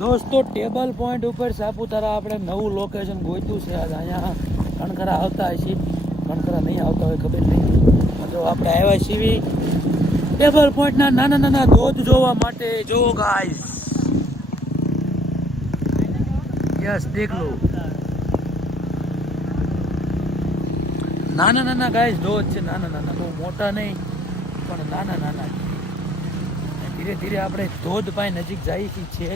દોસ્તો table point ઉપર સાપુતારા આપણે નવું લોકેશન ગોત્યું છે. આજ અહીંયા કણખરા આવતા હશે, કણખરા નહીં આવતા હોય ખબર નહીં. જો આપણે આવ્યા છીએ ટેબલ પોઈન્ટના નાના નાના ધોધ જોવા માટે. જો ગાઈસ, યસ દેખ લો, નાના નાના ગાઈસ ધોધ છે. નાના નાના, બહુ મોટા નહીં પણ નાના નાના. ધીરે ધીરે આપણે ધોધ પાસે નજીક જઈએ છીએ.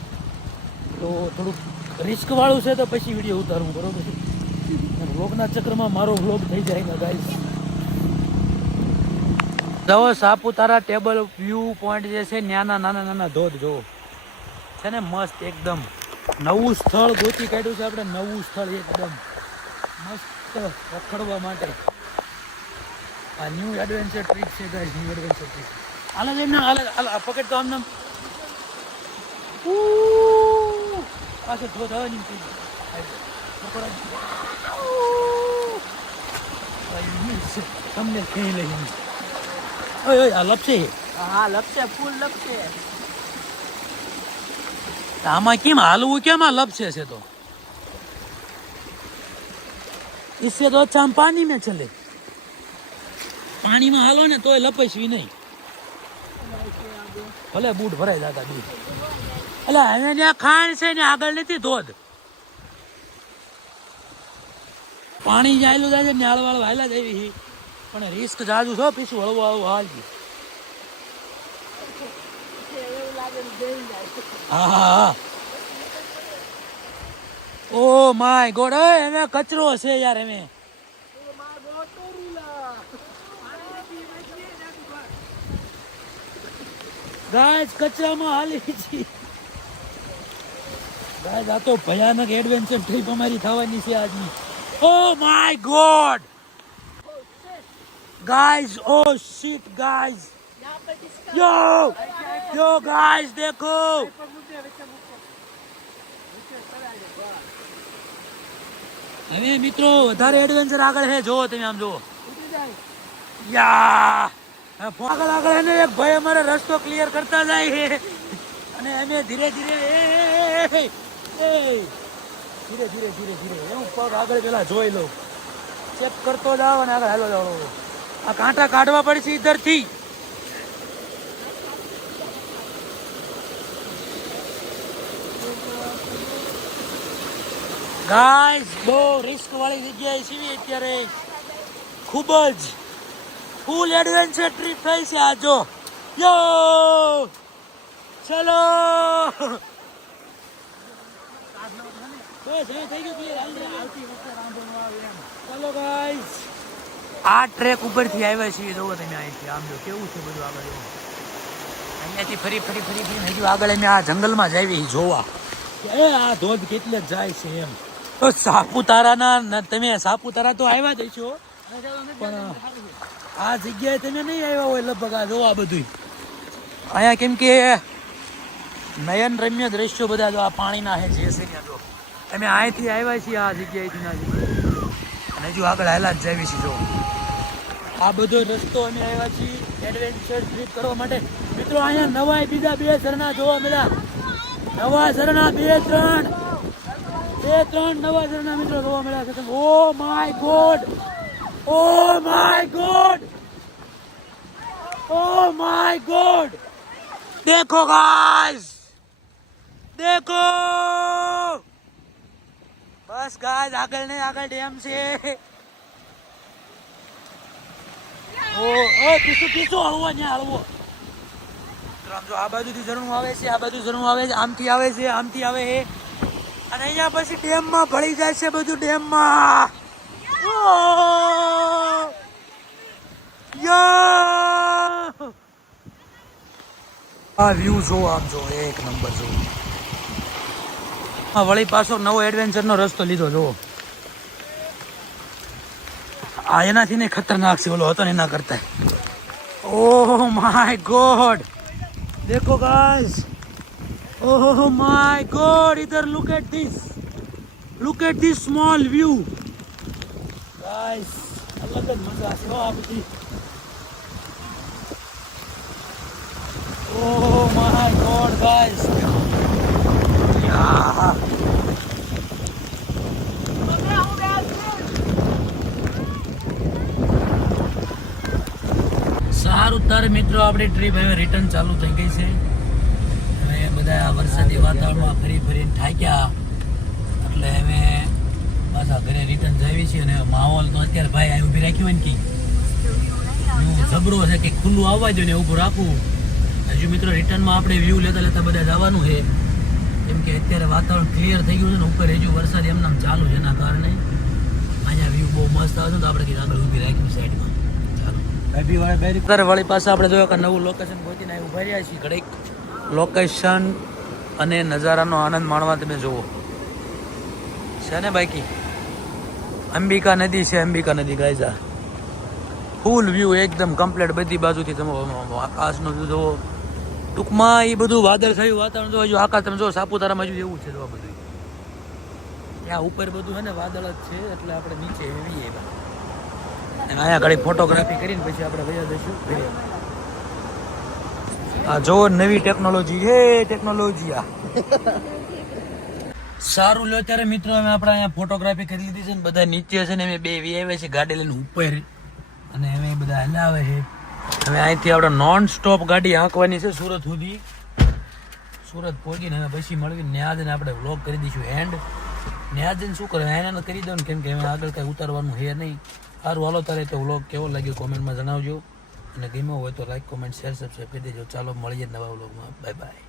તો થોડુંક રિસ્ક વાળું છે તો પછી વિડીયો ઉતારવું બરોબર છે. વ્લોગના ચક્રમાં મારો વ્લોગ થઈ જાય ને ગાઈસ. જવો સાપુતારા ટેબલ વ્યૂ પોઈન્ટ જે છે નાના નાના નાના ધોધ જોવો છે ને, મસ્ત એકદમ. નવું સ્થળ ગોતી કાઢ્યું છે આપણે, નવું સ્થળ એકદમ મસ્ત રખડવા માટે. આ ન્યૂ એડવેન્ચર ટ્રીપ છે ગાઈસ, ન્યૂ એડવેન્ચર ટ્રીપ. હાલ એમને હાલ પકડ તો આમને પાછળ ધોધ આવે નહીં તમને કઈ લઈ આ લપસે. હા લપસે, ફૂલ લપસે. આમાં કેમ હાલવું, કેમ આ લપસે છે? તો इससे तो अच्छा हम पानी में चले. પાણીમાં હાલો ને તોય લપસવી નહીં, ભલે બૂટ ભરાઈ જતા બી. એટલે હવે ત્યાં ખાણ છે ને આગળ નથી ધોધ. પાણી જાયેલું જાય છે ને હાલવાળું હાલા જ આવી, પણ રિસ્ક જાજુ છો. પીછું હળવું હળવું હાલજી. હા હા હા. ઓ માય ગોડ, એમે કચરો છે યાર. એમે ગાઈસ કચરામાં હાલી છે ગાઈસ. આ તો ભયાનક એડવેન્ચર ટ્રીપ અમારી થવાની છે આજની. Oh my god guys, oh shit guys, yo guys देखो. હવે મિત્રો વધારે એડવેન્ચર આગળ છે, જોવો તમે આમ જોવો. યા આગળ આગળ એને એક ભાઈ અમારે રસ્તો ક્લિયર કરતા જાય છે અને અમે ધીરે ધીરે ધીરે ધીરે ધીરે ધીરે હું પગ આગળ પેલા જોઈ લઉં, ચેક કરતો જાવ અને આગળ હાલો જાવ. આ કાંટા કાઢવા પડશે ઇધરથી. ગાઈસ બહુ રિસ્ક વાળી જગ્યાએ છીએ અત્યારે. ખૂબ જ ફૂલ એડવેન્ચર ટ્રીપ થઈ છે આ. જો યો ચલો ચલો ગાઈસ, આ ટ્રેક ઉપરથી આવ્યા છીએ. જોવો તમે અહીંથી આમ જો કેવું છે બધું આગળ. અહીંયાથી ફરી ફરી ફરી ફરી હજુ આગળ અમે આ જંગલમાં જ આવી જોવા એ આ ધોધ કેટલે જાય છે એમ. તો સાપુતારાના તમે સાપુતારા તો આવ્યા જ છો, પણ આ જગ્યાએ તમે નહીં આવ્યા હોય લગભગ. આ જોવા બધું અહીંયા કેમ કે નયન રમ્ય દ્રશ્યો બધા જો આ પાણીના છે જે છે ત્યાં. જો અમે અહીંથી આવ્યા છીએ આ જગ્યાએથી ના જગ્યાએ અને હજુ આગળ હાલા જ જાવી છીએ. જો આ બધો રસ્તો અમે આવ્યા છીએ એડવેન્ચર ટ્રીપ કરવા માટે. મિત્રો અહીંયા નવા બીજા 2 ઝરણા જોવા મળ્યા. નવા ઝરણા 2-3 નવા ઝરણા મિત્રો જોવા મળ્યા છે. ઓ my God, O my God, O my God. देखो गाइस, देखो. बस गाइस આગળ ને આગળ ડેમ છે. ઓ પીસું પીસું હળવો ને હળવો. જો આ બાજુથી ઝરણું આવે છે, આ બાજુ ઝરણું આવે છે, આમથી આવે છે, આમથી આવે છે અને અહીંયા પછી ડેમમાં ભળી જાય છે બધું. ડેમમાં આ વ્યૂ જો આમ જો એક નંબર જો. હા વળી પાછો નવો એડવેન્ચરનો રસ્તો લીધો જો. આ એનાથી ને ખતરનાક છે, ઓલો હતો ને એના કરતા. ઓહ માય ગોડ, देखो गाइस, oh my god, इधर look at this small view guys. अलग જ મજા છે આ બધી. oh my god guys, મિત્રો આપણી ટ્રીપ હવે રિટર્ન ચાલુ થઈ ગઈ છે. હવે બધા આ વરસાદી વાતાવરણમાં ફરી ફરીને થાક્યા એટલે હવે પાછા ઘરે રિટર્ન જઈએ છીએ. અને માહોલ તો અત્યારે ભાઈ આ ઊભી રાખ્યું હોય ને કે એવું જબરો છે કે ખુલ્લું આવવા દો ને ઊભું રાખવું. હજુ મિત્રો રિટર્નમાં આપણે વ્યૂ લેતા લેતા બધા જવાનું છે, કેમ કે અત્યારે વાતાવરણ ક્લિયર થઈ ગયું છે ને ઉપર હજુ વરસાદ એમનામ ચાલુ છે. એના કારણે અહીંયા વ્યૂ બહુ મસ્ત આવે છે. તો આપણે આગળ ઊભી રાખ્યું સાઈડમાં. ચાલો વળી પાસે આપણે જોયો કે નવું લોકેશન ગોતીને અહીં ઉભા રહ્યા છીએ. ઘડીક લોકેશન અને નજારાનો આનંદ માણવા તમે જુઓ છે ને બાકી અંબિકા નદી છે. અંબિકા નદી ગાયજા ફૂલ વ્યૂ એકદમ કમ્પ્લીટ બધી બાજુથી તમે આકાશનો વ્યૂ જુઓ. ટૂંકમાં એ બધું વાદળ થયું વાતાવરણ જો હજુ આકાશ તમે જો સાપુતારામાં હજુ એવું છે જો આ બધું. ત્યાં ઉપર બધું છે ને વાદળ જ છે એટલે આપણે નીચે એવી અને અહીંયા ઘડી ફોટોગ્રાફી કરીને પછી આપણે વયા જઈશું ઘરે. આ જો નવી ટેકનોલોજી હે ટેકનોલોજી આ સારું લો. ત્યારે મિત્રો અમે આપણે અહીંયા ફોટોગ્રાફી કરી લીધી છે ને બધા નીચે છે ને અમે બે આવ્યા છે ગાડી લઈને ઉપર અને અમે બધા હલાવે છે. હવે અહીંથી આપણે નોન સ્ટોપ ગાડી હાંકવાની છે સુરત સુધી. સુરત પહોંચીને હવે પછી મળવી ન્યા જઈને આપણે વ્લોગ કરી દઈશું એન્ડ. ન્યા જઈને શું કરે એને કરી દઉં ને કેમ કે હવે આગળ કાંઈ ઉતારવાનું છે નહીં. સારું હાલો તારે તો વ્લોગ કેવો લાગ્યો કોમેન્ટમાં જણાવજો અને ગમ્યો હોય તો લાઈક કોમેન્ટ શેર સબસ્ક્રાઈબ કરી દેજો. ચાલો મળીએ નવા વ્લોગમાં. Bye bye.